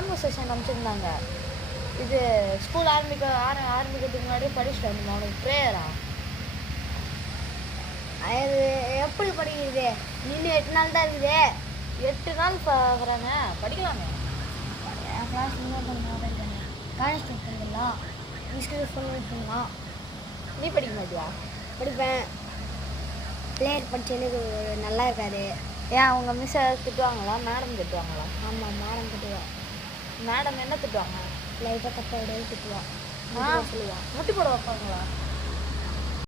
Conversation அனுப்பிச்சிருந்தாங்க. இது school ஆரம்பிக்கிறதுக்கு முன்னாடியே படிச்சுட்டு வந்து அவனுக்கு ப்ரேயரா? அது எப்படி படிக்கிறது? இன்னும் 8 நாள் தான் இருக்குது. 8 நாள் வரானே, படிக்கலாமே. கிளாஸ் காலேஜ் பண்ணலாம், இன்ஸ்டியூட் பண்ணலாம். நீ படிக்க மாட்டியா? படிப்பேன். பிளேயர் படிச்சது நல்லா இருக்காது. ஏன் உங்கள் மிஸ் திட்டுவாங்களா? மேடம் திட்டுவாங்களா? ஆமாம், மேடம் திட்டுவா. மேடம் என்ன திட்டுவாங்க? லைட்டாக தப்பாக திட்டுவா. சொல்லுவான். முட்டி போட வைப்பாங்களா?